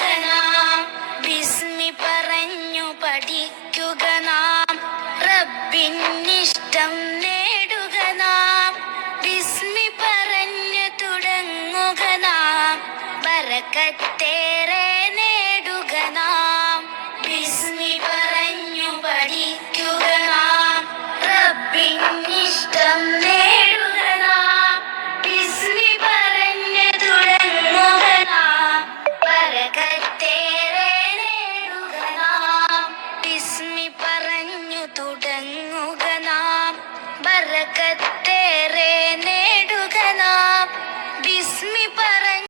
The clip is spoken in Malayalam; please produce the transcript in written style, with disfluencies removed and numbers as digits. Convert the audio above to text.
നാം. ബിസ്മി പറഞ്ഞു പഠിക്കുക നാം. റബ്ബിനിഷ്ടം നേടുക നാം. ബിസ്മി പറഞ്ഞു തുടങ്ങുക നാം. ബറക്കത്തേറെ നേടുക നാം. ബിസ്മി പറഞ്ഞു പഠിക്കുക നാം. റബ്ബിനിഷ്ടം നേടുക നാം. ബിസ്മി പറഞ്ഞു തുടങ്ങുക നാം. ബറക്കത്തേറെ നേടുക നാം. ബിസ്മി പറഞ്ഞു തുടങ്ങുക നാം. ബറക്കത്തേറെ